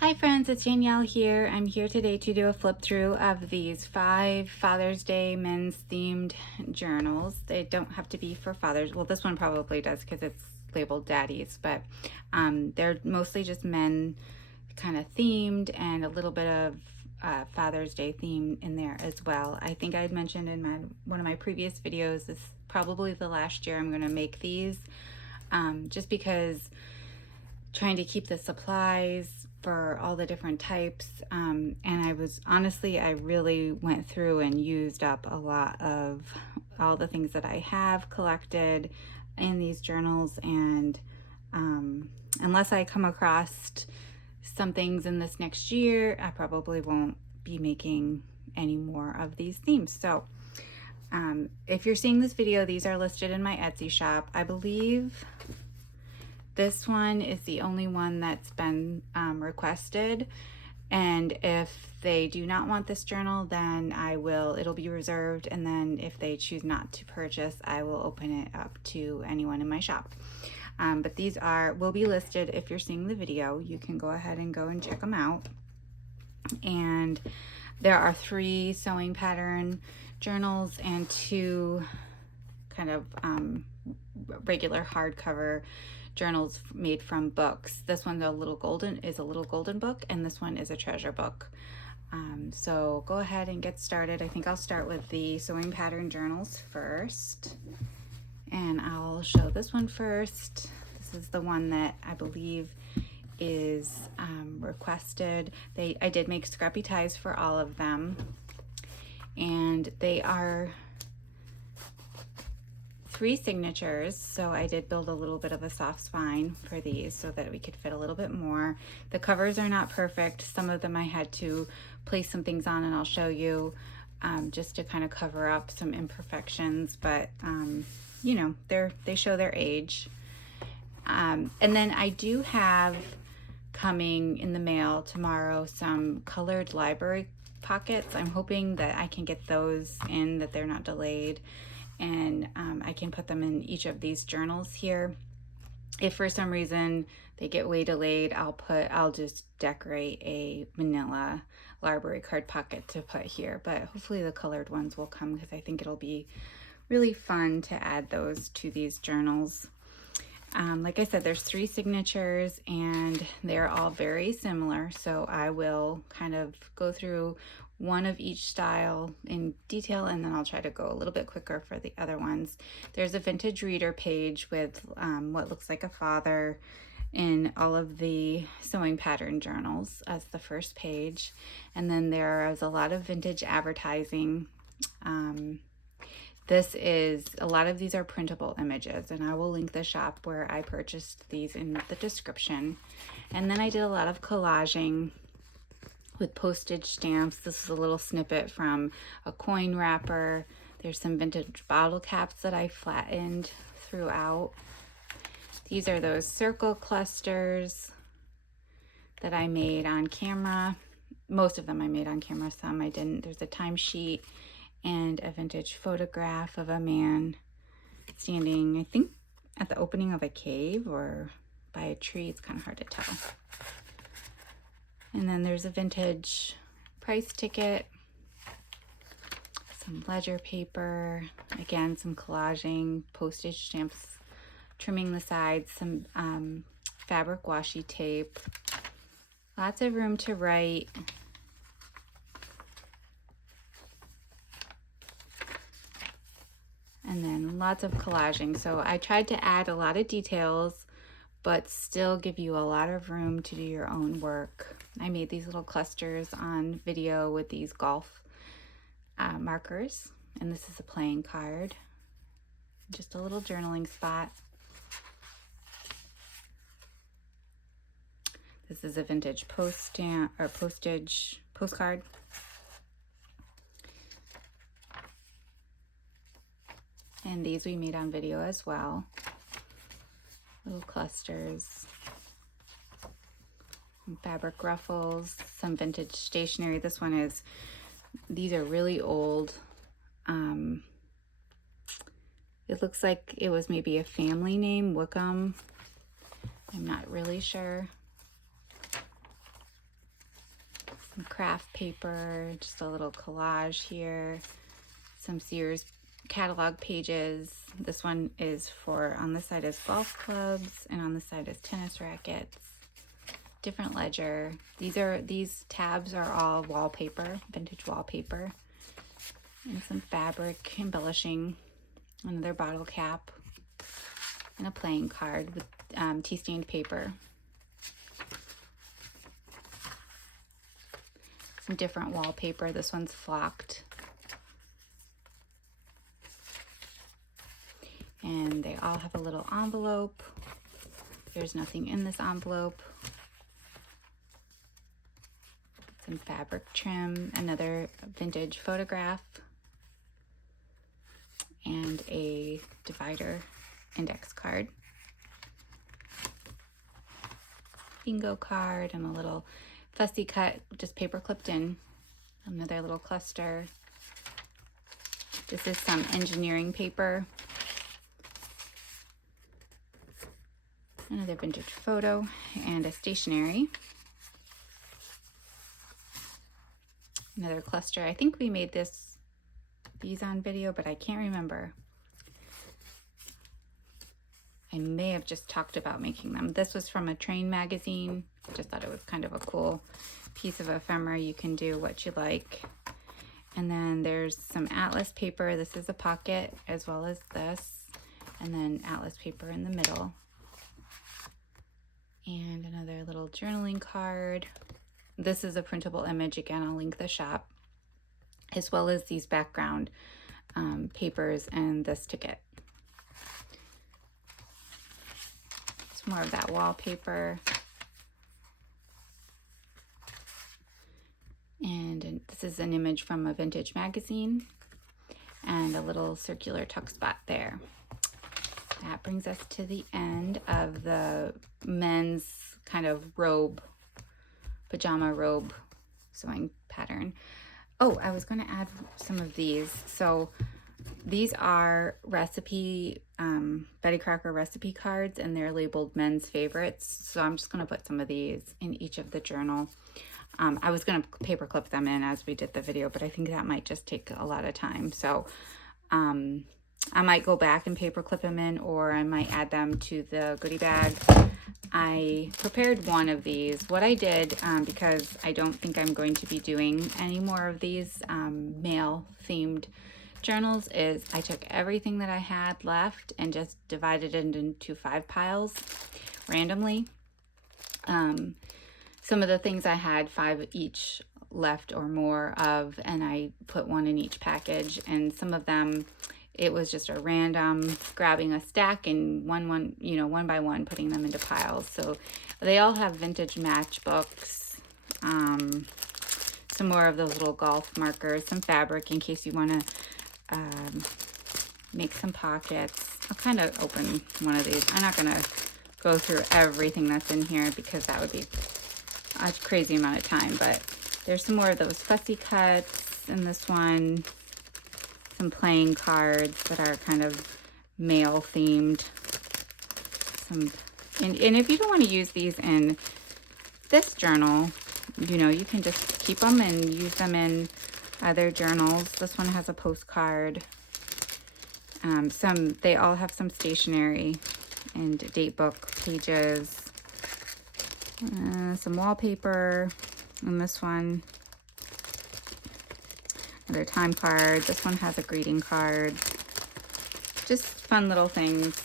Hi friends, it's Danielle here. I'm here today to do a flip through of these 5 Father's Day men's themed journals. They don't have to be for fathers. Well, this one probably does because it's labeled daddies, but they're mostly just men kind of themed and a little bit of Father's Day theme in there as well. I think I had mentioned in one of my previous videos, this is probably the last year I'm going to make these just because trying to keep the supplies for all the different types, and I really went through and used up a lot of all the things that I have collected in these journals, and unless I come across some things in this next year, I probably won't be making any more of these themes. So if you're seeing this video, these are listed in my Etsy shop. I believe this one is the only one that's been requested, and if they do not want this journal, then it'll be reserved, and then if they choose not to purchase, I will open it up to anyone in my shop. But these will be listed. If you're seeing the video, you can go ahead and go and check them out. And there are 3 sewing pattern journals and 2 kind of regular hardcover journals made from books. This one's a little golden book, and this one is a treasure book. So go ahead and get started. I think I'll start with the sewing pattern journals first, and I'll show this one first. This is the one that I believe is requested. I did make scrappy ties for all of them, and they are 3 signatures, so I did build a little bit of a soft spine for these so that we could fit a little bit more. The covers are not perfect. Some of them I had to place some things on, and I'll show you just to kind of cover up some imperfections, but you know, they show their age. And then I do have coming in the mail tomorrow some colored library pockets. I'm hoping that I can get those in, that they're not delayed, and I can put them in each of these journals here. If for some reason they get way delayed, I'll just decorate a manila library card pocket to put here, but hopefully the colored ones will come because I think it'll be really fun to add those to these journals. Like I said, there's 3 signatures and they're all very similar, so I will kind of go through one of each style in detail, and then I'll try to go a little bit quicker for the other ones. There's a vintage reader page with what looks like a father in all of the sewing pattern journals as the first page, and then there is a lot of vintage advertising. A lot of these are printable images, and I will link the shop where I purchased these in the description. And then I did a lot of collaging with postage stamps. This is a little snippet from a coin wrapper. There's some vintage bottle caps that I flattened throughout. These are those circle clusters that I made on camera. Most of them I made on camera, some I didn't. There's a timesheet and a vintage photograph of a man standing, I think, at the opening of a cave or by a tree. It's kind of hard to tell. And then there's a vintage price ticket, some ledger paper, again, some collaging, postage stamps, trimming the sides, some fabric washi tape, lots of room to write. And then lots of collaging. So I tried to add a lot of details, but still give you a lot of room to do your own work. I made these little clusters on video with these golf markers, and this is a playing card. Just a little journaling spot. This is a vintage postcard. And these we made on video as well. Little clusters, some fabric ruffles, some vintage stationery. These are really old. It looks like it was maybe a family name, Wickham. I'm not really sure. some craft paper, just a little collage here, some Sears catalog pages. This one is for, on this side is golf clubs and on the side is tennis rackets. Different ledger. These tabs are all wallpaper, vintage wallpaper, and some fabric embellishing. Another bottle cap and a playing card with tea stained paper. Some different wallpaper. This one's flocked. And they all have a little envelope. There's nothing in this envelope. Some fabric trim, another vintage photograph, and a divider index card. Bingo card and a little fussy cut, just paper clipped in. Another little cluster. This is some engineering paper. Another vintage photo and a stationery. Another cluster. I think we made these on video, but I can't remember. I may have just talked about making them. This was from a Train magazine. I just thought it was kind of a cool piece of ephemera. You can do what you like. And then there's some atlas paper. This is a pocket as well as this. And then atlas paper in the middle. And another little journaling card. This is a printable image. Again, I'll link the shop, as well as these background papers and this ticket. It's more of that wallpaper. And this is an image from a vintage magazine and a little circular tuck spot there. That brings us to the end of the men's kind of robe, pajama robe sewing pattern. Oh, I was going to add some of these. So these are recipe, Betty Crocker recipe cards, and they're labeled men's favorites. So I'm just going to put some of these in each of the journal. I was going to paper clip them in as we did the video, but I think that might just take a lot of time. So I might go back and paper clip them in, or I might add them to the goodie bag. I prepared one of these. What I did, because I don't think I'm going to be doing any more of these male themed journals, is I took everything that I had left and just divided it into 5 piles randomly. Some of the things I had 5 each left or more of, and I put 1 in each package, and some of them it was just a random grabbing a stack and one, you know, one by one putting them into piles. So they all have vintage matchbooks, some more of those little golf markers, some fabric in case you want to make some pockets. I'll kind of open one of these. I'm not going to go through everything that's in here because that would be a crazy amount of time, but there's some more of those fussy cuts in this one. Some playing cards that are kind of male themed. And if you don't want to use these in this journal, you know, you can just keep them and use them in other journals. This one has a postcard. They all have some stationery and date book pages. Some wallpaper in this one. Another time card. This one has a greeting card. Just fun little things.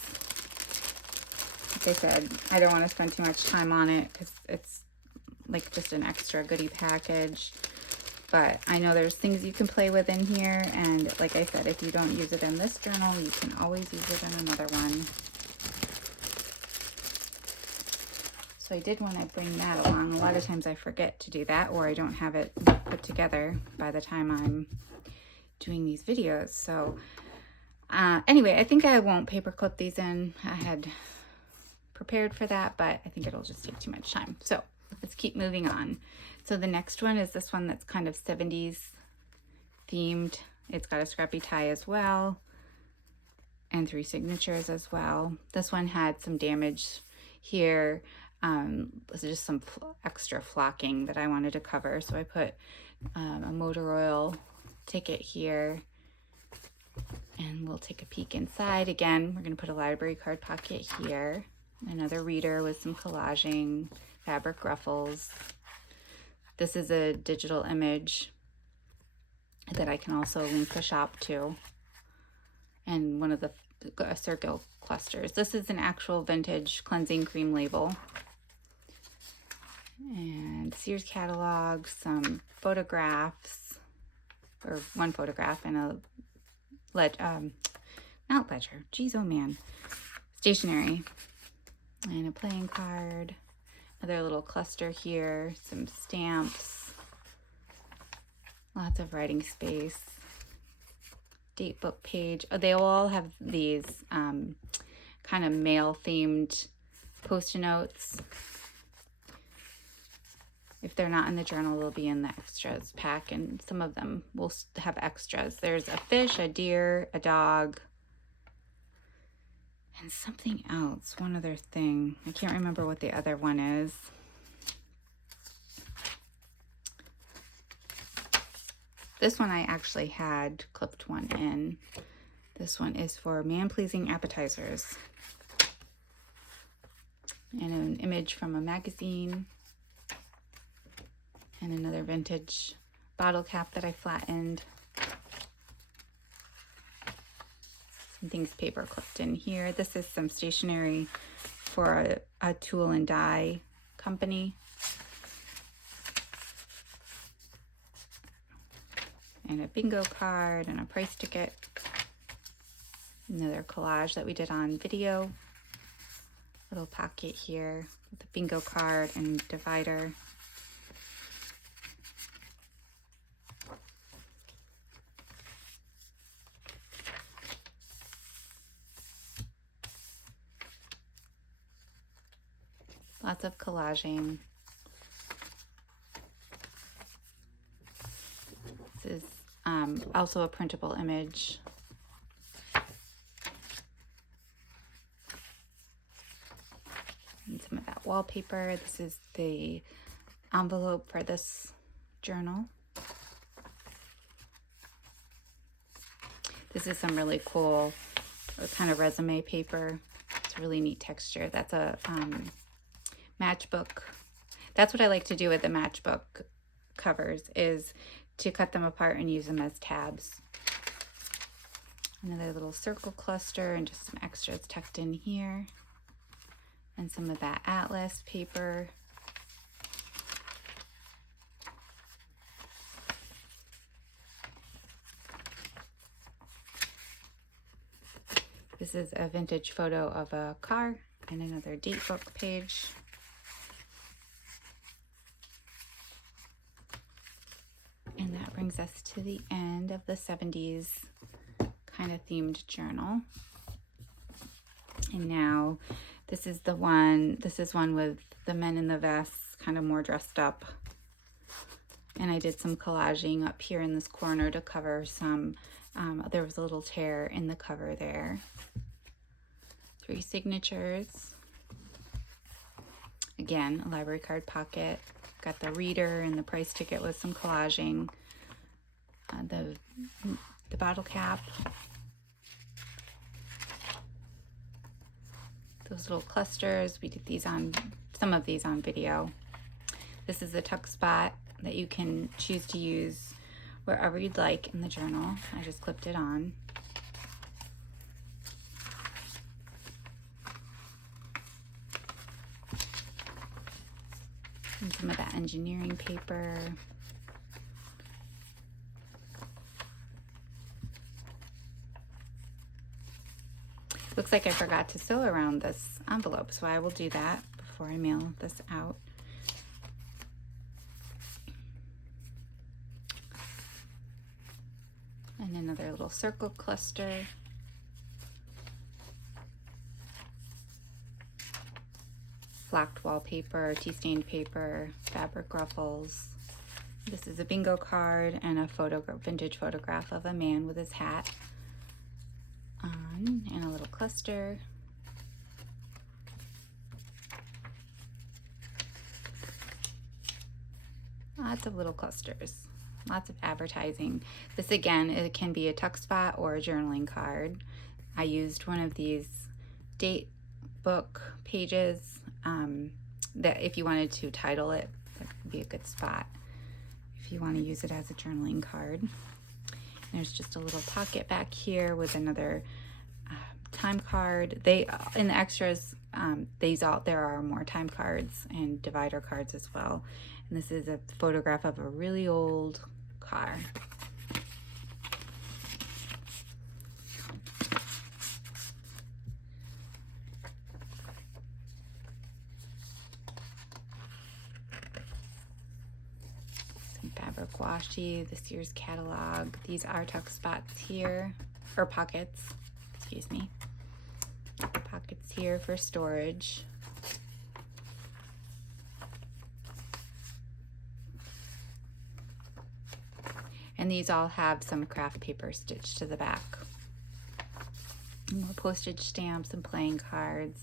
Like I said, I don't want to spend too much time on it because it's like just an extra goodie package. But I know there's things you can play with in here. And like I said, if you don't use it in this journal, you can always use it in another one. So I did want to bring that along. A lot of times I forget to do that, or I don't have it put together by the time I'm doing these videos. So anyway, I think I won't paper clip these in. I had prepared for that, but I think it'll just take too much time. So let's keep moving on. So the next one is this one that's kind of 70s themed. It's got a scrappy tie as well and 3 signatures as well. This one had some damage here. This is just some extra flocking that I wanted to cover. So I put a motor oil ticket here, and we'll take a peek inside. Again, we're going to put a library card pocket here, another reader with some collaging, fabric ruffles. This is a digital image that I can also link the shop to, and one of the circle clusters. This is an actual vintage cleansing cream label, and Sears catalog, some photographs, or one photograph, and a not ledger, geez, oh man, stationery, and a playing card, another little cluster here, some stamps, lots of writing space, date book page. Oh, they all have these kind of mail themed post-it notes. If they're not in the journal, they'll be in the extras pack, and some of them will have extras. There's a fish, a deer, a dog, and something else, one other thing. I can't remember what the other one is. This one I actually had clipped one in. This one is for man-pleasing appetizers. And an image from a magazine. And another vintage bottle cap that I flattened. Some things paper clipped in here. This is some stationery for a tool and die company. And a bingo card and a price ticket. Another collage that we did on video. Little pocket here with a bingo card and divider. Lots of collaging. This is also a printable image. And some of that wallpaper. This is the envelope for this journal. This is some really cool kind of resume paper. It's a really neat texture. That's a matchbook. That's what I like to do with the matchbook covers, is to cut them apart and use them as tabs. Another little circle cluster and just some extras tucked in here. And some of that atlas paper. This is a vintage photo of a car and another date book page. And that brings us to the end of the 70s kind of themed journal. And now this is one with the men in the vests, kind of more dressed up. And I did some collaging up here in this corner to cover some, there was a little tear in the cover there. 3 signatures. Again, a library card pocket. Got the reader and the price ticket with some collaging. The bottle cap. Those little clusters, we did these on, some of these on video. This is the tuck spot that you can choose to use wherever you'd like in the journal. I just clipped it on. And some of that engineering paper. Looks like I forgot to sew around this envelope, so I will do that before I mail this out. And another little circle cluster. Flocked wallpaper, tea-stained paper, fabric ruffles. This is a bingo card and a vintage photograph of a man with his hat on, and a little cluster. Lots of little clusters, lots of advertising. This again, it can be a tuck spot or a journaling card. I used one of these date book pages that if you wanted to title it, that could be a good spot if you want to use it as a journaling card. There's just a little pocket back here with another time card. They in the extras, there are more time cards and divider cards as well. And this is a photograph of a really old car. Some fabric washi, the Sears catalog. These are tuck spots here, or pockets, excuse me. Pockets here for storage. And these all have some craft paper stitched to the back. More postage stamps and playing cards.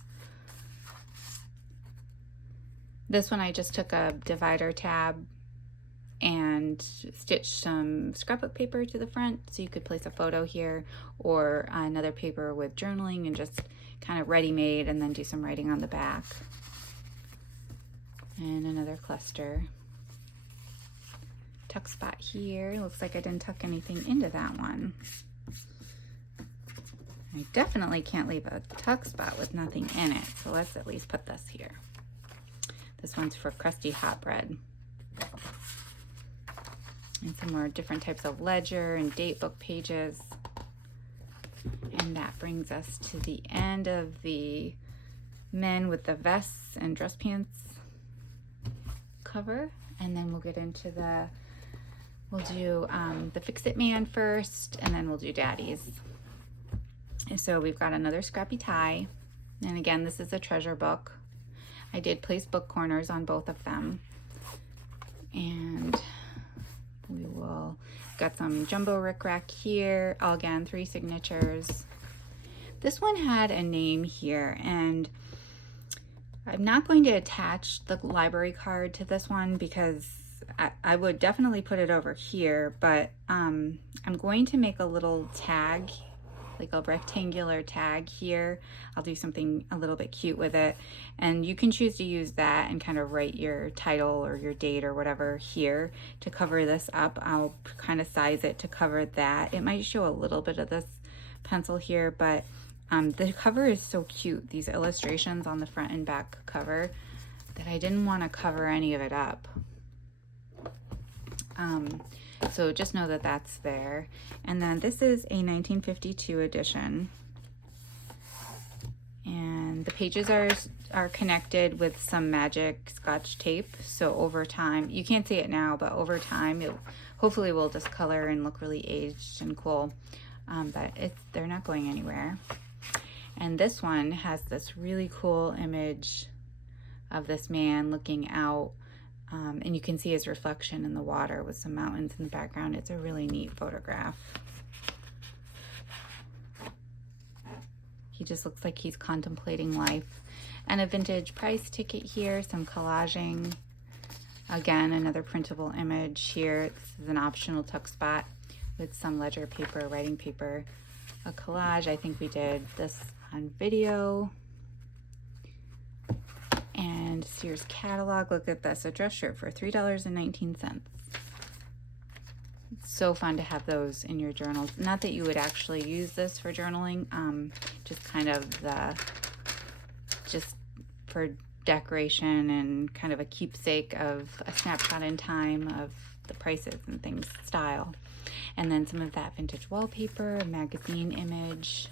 This one I just took a divider tab and stitched some scrapbook paper to the front so you could place a photo here, or another paper with journaling and just kind of ready-made and then do some writing on the back. And another cluster. Tuck spot here. Looks like I didn't tuck anything into that one. I definitely can't leave a tuck spot with nothing in it, so let's at least put this here. This one's for crusty hot bread. And some more different types of ledger and date book pages. And that brings us to the end of the men with the vests and dress pants cover. And then we'll get into we'll do the Fix It Man first, and then we'll do Daddy's. And so we've got another scrappy tie. And again, this is a treasure book. I did place book corners on both of them. And we will, got some jumbo rickrack here. Again, 3 signatures. This one had a name here, and I'm not going to attach the library card to this one because I would definitely put it over here, but I'm going to make a little tag, like a rectangular tag here. I'll do something a little bit cute with it, and you can choose to use that and kind of write your title or your date or whatever here to cover this up. I'll kind of size it to cover that. It might show a little bit of this pencil here, but the cover is so cute, these illustrations on the front and back cover, that I didn't want to cover any of it up. So just know that that's there. And then this is a 1952 edition. And the pages are connected with some magic Scotch tape. So over time, you can't see it now, but over time, it hopefully will discolor and look really aged and cool. But they're not going anywhere. And this one has this really cool image of this man looking out, and you can see his reflection in the water with some mountains in the background. It's a really neat photograph. He just looks like he's contemplating life. And a vintage price ticket here, some collaging. Again, another printable image here. This is an optional tuck spot with some ledger paper, writing paper. A collage, I think we did this on video. And Sears catalog, look at this, a dress shirt for $3.19. It's so fun to have those in your journals. Not that you would actually use this for journaling, just kind of just for decoration and kind of a keepsake of a snapshot in time of the prices and things, style. And then some of that vintage wallpaper, a magazine image,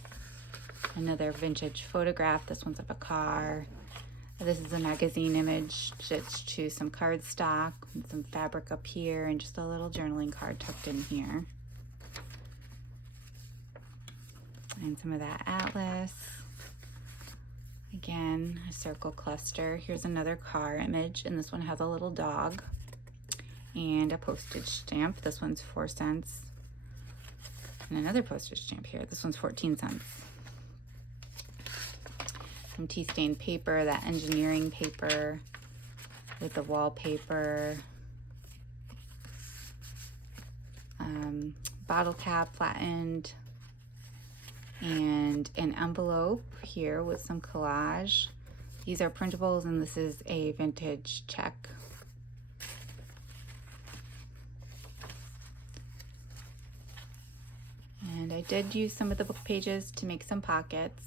another vintage photograph. This one's of a car. This is a magazine image stitched to some cardstock, and some fabric up here, and just a little journaling card tucked in here. And some of that atlas. Again, a circle cluster. Here's another car image, and this one has a little dog. And a postage stamp. This one's 4 cents. And another postage stamp here. This one's 14 cents. Some tea stained paper, that engineering paper with the wallpaper. bottle cap flattened, and an envelope here with some collage. These are printables, and this is a vintage check. And I did use some of the book pages to make some pockets,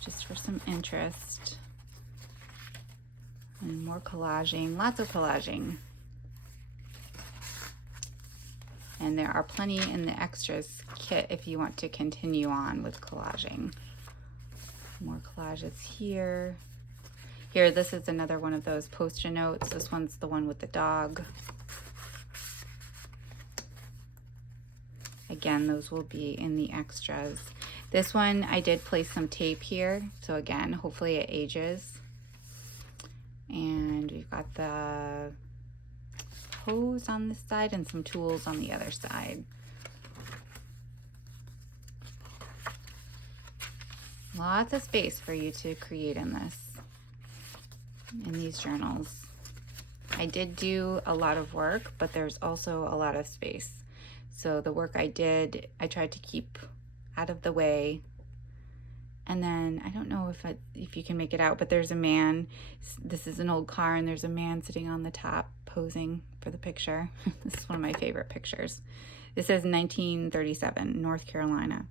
just for some interest. And more collaging, lots of collaging. And there are plenty in the extras kit if you want to continue on with collaging. More collages here. Here, this is another one of those post-it notes. This one's the one with the dog. Again, those will be in the extras. This one, I did place some tape here. So again, hopefully it ages. And we've got the hose on this side and some tools on the other side. Lots of space for you to create in these journals. I did do a lot of work, but there's also a lot of space. So the work I did, I tried to keep out of the way. And then, I don't know if you can make it out, but there's a man. This is an old car, and there's a man sitting on the top posing for the picture. This is one of my favorite pictures. This says 1937, North Carolina.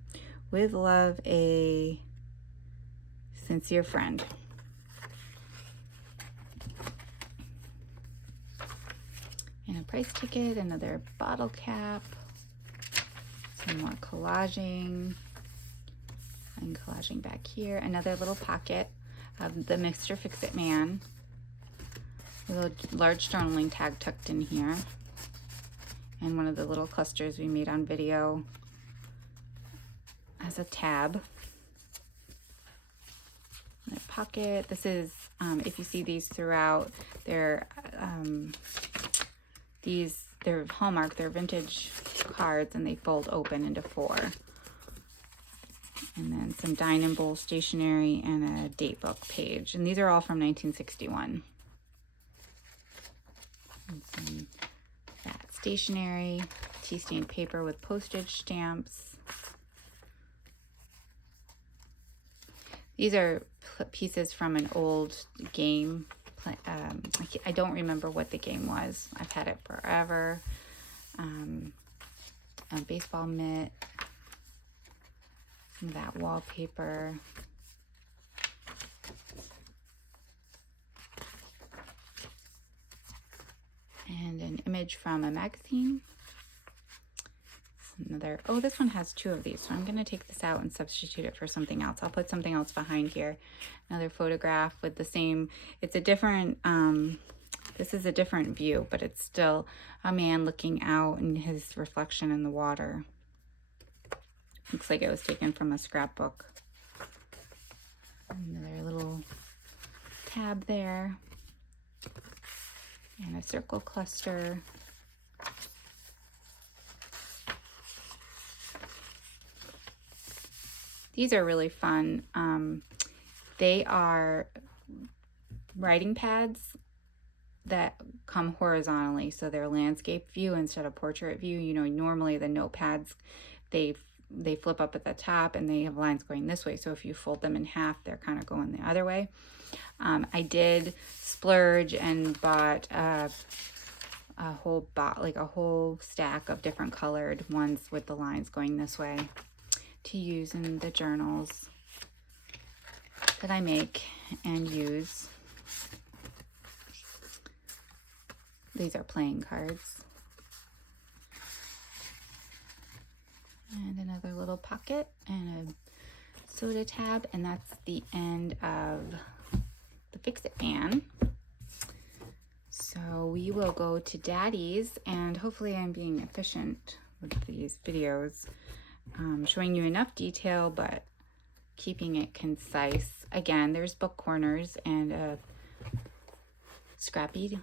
With love, a sincere friend. And a price ticket, another bottle cap, some more collaging. And collaging back here, another little pocket of the Mr. Fix-It Man with a large journaling tag tucked in here, and one of the little clusters we made on video as a tab. And a pocket. This is, if you see these throughout, they're Hallmark, they're vintage cards, and they fold open into 4. And then some Dine and Bowl stationery and a date book page. And these are all from 1961. And some fat stationery, tea stained paper with postage stamps. These are pieces from an old game. I don't remember what the game was. I've had it forever. A baseball mitt. Some of that wallpaper. And an image from a magazine. Another, oh, this one has 2 of these, so I'm going to take this out and substitute it for something else. I'll put something else behind here. Another photograph with the same, it's a different, this is a different view, but it's still a man looking out and his reflection in the water. Looks like it was taken from a scrapbook. Another little tab there. And a circle cluster. These are really fun. They are writing pads that come horizontally. So they're landscape view instead of portrait view. You know, normally the notepads, they flip up at the top and they have lines going this way. So if you fold them in half, they're kind of going the other way. I did splurge and bought a whole stack of different colored ones with the lines going this way to use in the journals that I make and use. These are playing cards. And another little pocket and a soda tab, and that's the end of the Fix-It Man. So we will go to Daddy's, and hopefully I'm being efficient with these videos, showing you enough detail but keeping it concise. Again, there's book corners and a scrappy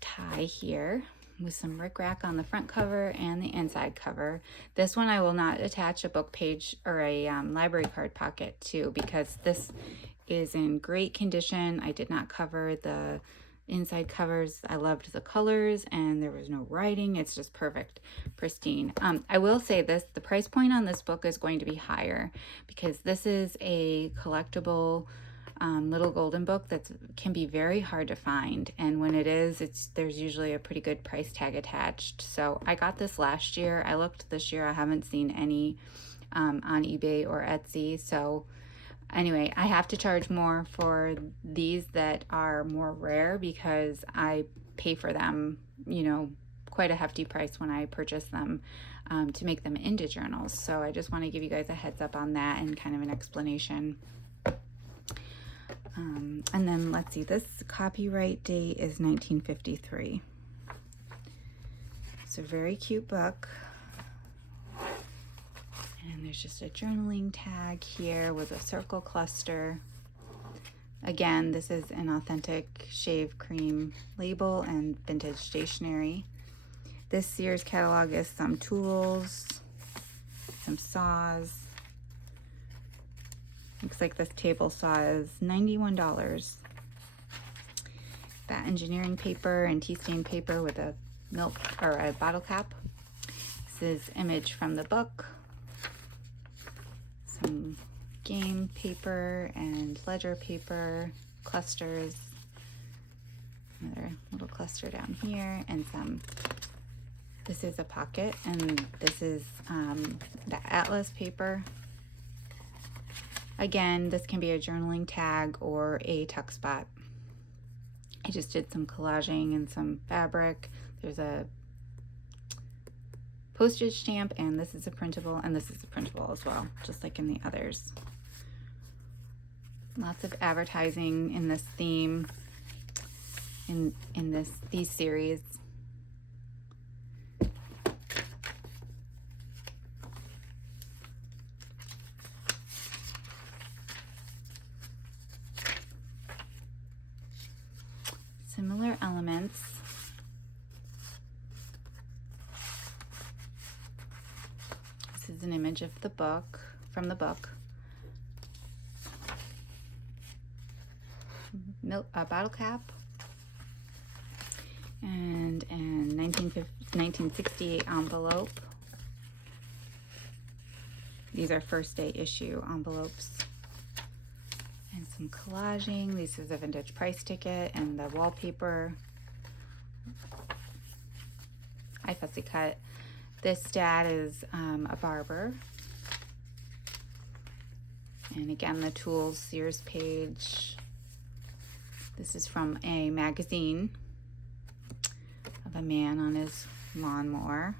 tie here with some rickrack on the front cover and the inside cover. This one I will not attach a book page or a library card pocket to, because this is in great condition. I did not cover the inside covers. I loved the colors and there was no writing. It's just perfect, pristine. I will say this, the price point on this book is going to be higher because this is a collectible little golden book that can be very hard to find, and when it is, there's usually a pretty good price tag attached. So I got this last year. I looked this year. I haven't seen any on eBay or Etsy. So anyway, I have to charge more for these that are more rare because I pay for them, you know, quite a hefty price when I purchase them to make them into journals. So I just want to give you guys a heads up on that and kind of an explanation. And then let's see, this copyright date is 1953. It's a very cute book. And there's just a journaling tag here with a circle cluster. Again, this is an authentic shave cream label and vintage stationery. This Sears catalog is some tools, some saws. Looks like this table saw is $91. That engineering paper and tea stain paper with a milk or a bottle cap. This is image from the book. Some game paper and ledger paper, clusters. Another little cluster down here, and some. This is a pocket, and this is the atlas paper. Again, this can be a journaling tag or a tuck spot. I just did some collaging and some fabric. There's a postage stamp, and this is a printable, and this is a printable as well, just like in the others. Lots of advertising in this theme, in these series. Similar elements. This is an image of the book, from the book. A bottle cap. And a 1968 envelope. These are first day issue envelopes. And some collaging. This is a vintage price ticket and the wallpaper. I fussy cut. This dad is a barber. And again, the tools, Sears page. This is from a magazine of a man on his lawnmower.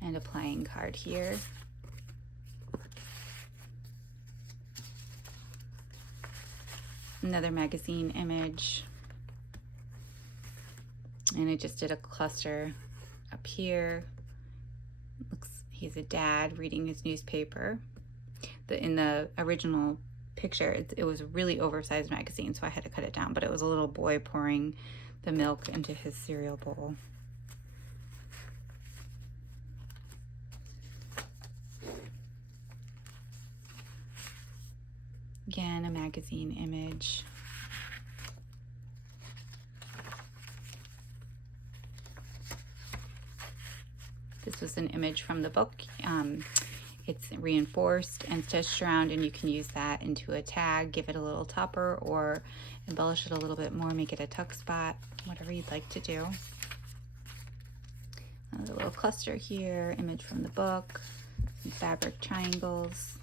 And a playing card here. Another magazine image, and I just did a cluster up here. Looks, he's a dad reading his newspaper. In the original picture, it was a really oversized magazine, so I had to cut it down, but it was a little boy pouring the milk into his cereal bowl. Again, a magazine image. This was an image from the book. It's reinforced and stitched around, and you can use that into a tag, give it a little topper, or embellish it a little bit more, make it a tuck spot, whatever you'd like to do. Another little cluster here, image from the book, some fabric triangles.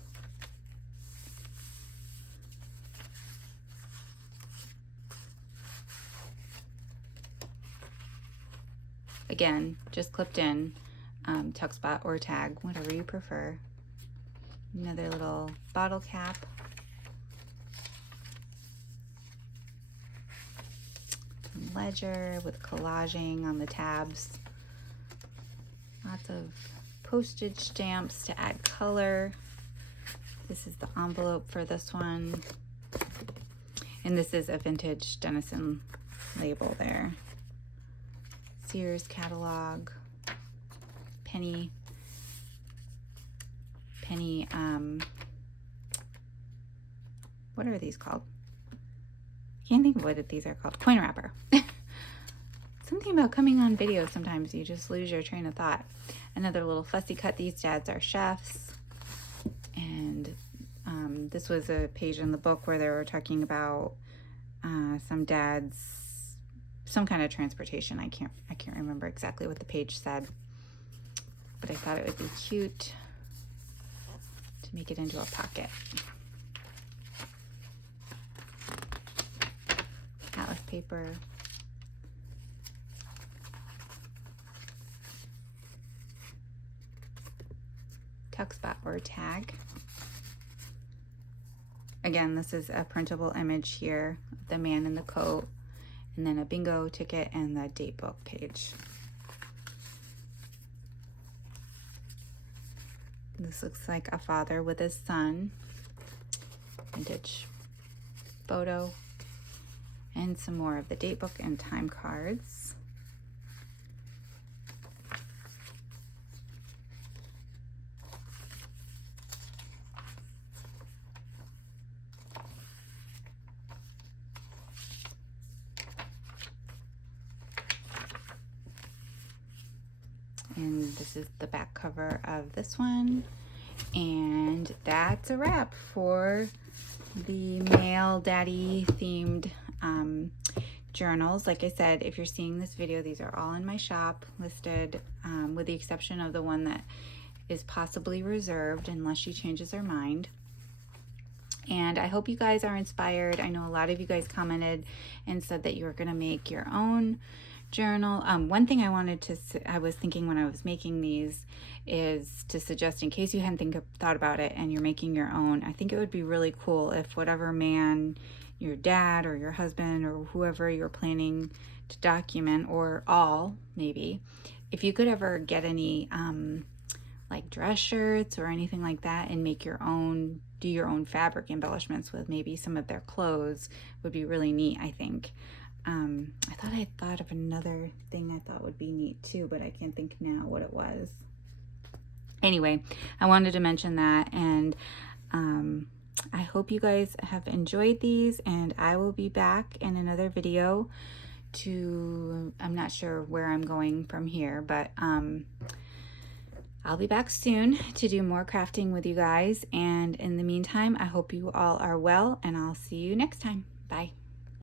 Again, just clipped in, tuck spot or tag, whatever you prefer. Another little bottle cap. Some ledger with collaging on the tabs. Lots of postage stamps to add color. This is the envelope for this one. And this is a vintage Denison label there. Sears catalog, penny, what are these called? Can't think of what these are called. Coin wrapper. Something about coming on video sometimes you just lose your train of thought. Another little fussy cut. These dads are chefs. And this was a page in the book where they were talking about some dads, some kind of transportation. I can't remember exactly what the page said, but I thought it would be cute to make it into a pocket. Atlas paper. Tuck spot or tag. Again, this is a printable image here, the man in the coat, and then a bingo ticket and the date book page. This looks like a father with his son. Vintage photo. And some more of the date book and time cards. And this is the back cover of this one. And that's a wrap for the male daddy themed journals. Like I said, if you're seeing this video, these are all in my shop listed, with the exception of the one that is possibly reserved unless she changes her mind. And I hope you guys are inspired. I know a lot of you guys commented and said that you were going to make your own journal. One thing I was thinking when I was making these is to suggest, in case you hadn't thought about it and you're making your own, I think it would be really cool if whatever man, your dad or your husband or whoever you're planning to document, or all maybe, if you could ever get any like dress shirts or anything like that and make your own, do your own fabric embellishments with maybe some of their clothes, would be really neat, I think. I thought of another thing I thought would be neat too, but I can't think now what it was. Anyway, I wanted to mention that, and I hope you guys have enjoyed these, and I will be back in another video I'm not sure where I'm going from here, but I'll be back soon to do more crafting with you guys, and in the meantime, I hope you all are well, and I'll see you next time. Bye.